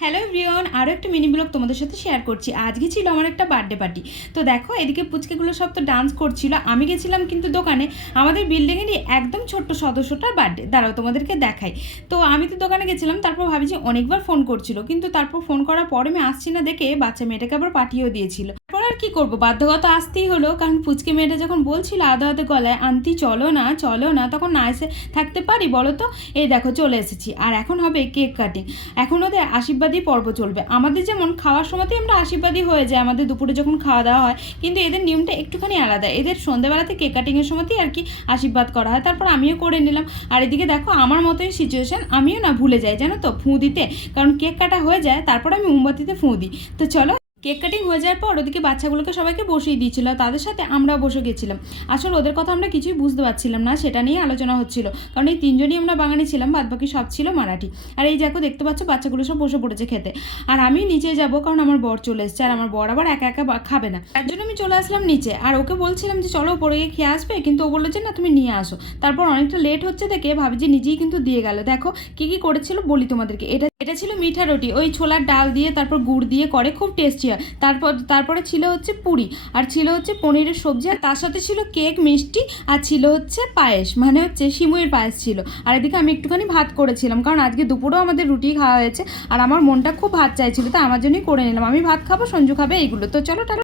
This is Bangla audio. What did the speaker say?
হ্যালো এভরিওয়ান, আরও একটা মিনি ব্লগ তোমাদের সাথে শেয়ার করছি। আজকে ছিল আমার একটা বার্থডে পার্টি। তো দেখো এদিকে পুচকেগুলো সব তো ডান্স করছিল, আমি গেছিলাম কিন্তু দোকানে। আমাদের বিল্ডিংয়েরই একদম ছোট্ট সদস্যটার বার্থডে, দাঁড়াও তোমাদেরকে দেখাই। তো আমি তো দোকানে গেছিলাম, তারপর ভাবছি অনেকবার ফোন করছিল, কিন্তু তারপর ফোন করার পরে আমি আসছি না দেখে বাচ্চা মেয়েটাকে আবার পাঠিয়েও দিয়েছিল। তারপর আর কি করবো, বাধ্যগত আসতেই হলো, কারণ পুচকে মেয়েটা যখন বলছিল আদা আদা গলায় আন্টি চলো না চলো না, তখন না এসে থাকতে পারি বলো তো। এই দেখো চলে এসেছি, আর এখন হবে কেক কাটিং। এখন ওদের আশীর্বাদী পর্ব চলবে। আমাদের যেমন খাওয়ার সময়তেই আমরা আশীর্বাদী হয়ে যায় আমাদের দুপুরে যখন খাওয়া দাওয়া হয়, কিন্তু এদের নিয়মটা একটুখানি আলাদা। এদের সন্ধ্যাবেলাতে কেক কাটিংয়ের সময়তেই আর কি আশীর্বাদ করা হয়। তারপর আমিও করে নিলাম। আর এদিকে দেখো আমার মতোই সিচুয়েশন, আমিও না ভুলে যাই জানো তো ফুঁ দিতে, কারণ কেক কাটা হয়ে যায় তারপর আমি মোমবাতিতে ফুঁ দিই। তো চলো, কেক কাটিং হয়ে যাওয়ার পর ওদিকে বাচ্চাগুলোকে সবাইকে বসিয়ে দিয়েছিল, তাদের সাথে আমরাও বসে গেছিলাম। আসলে ওদের কথা আমরা কিছুই বুঝতে পারছিলাম না, সেটা নিয়ে আলোচনা হচ্ছিল, কারণ এই তিনজনই আমরা বাঙালি ছিলাম, বাদবাকি সব ছিল মারাঠি। আর এই দেখো দেখতে পাচ্ছ বাচ্চাগুলো সব বসে পড়েছে খেতে। আর আমি নিচে যাব, কারণ আমার বর চলে এসছে, আর আমার বর আবার একা একা খাবে না, তার জন্য আমি চলে আসলাম নিচে। আর ওকে বলছিলাম যে চলো পরে গিয়ে খেয়ে আসবে, কিন্তু ও বললো যে না তুমি নিয়ে আসো। তারপর অনেকটা লেট হচ্ছে দেখে ভাবি যে নিজেই কিন্তু দিয়ে গেল। দেখো কি কি করেছিল বলি তোমাদেরকে। এটা ছিল মিঠা রুটি, ওই ছোলার ডাল দিয়ে তারপর গুড় দিয়ে করে, খুব টেস্টি হয়। তারপরে ছিল হচ্ছে পুরি, আর ছিল হচ্ছে পনিরের সবজি, আর তার সাথে ছিল কেক মিষ্টি, আর ছিল হচ্ছে পায়েস, মানে হচ্ছে সিমুইয়ের পায়েস ছিল। আর এদিকে আমি একটুখানি ভাত করেছিলাম, কারণ আজকে দুপুরেও আমাদের রুটি খাওয়া হয়েছে, আর আমার মনটা খুব ভাত চাইছিল, তো আমার জন্যই করে নিলাম। আমি ভাত খাবো, সঞ্জু খাবে, এইগুলো। তো চলো টাটা।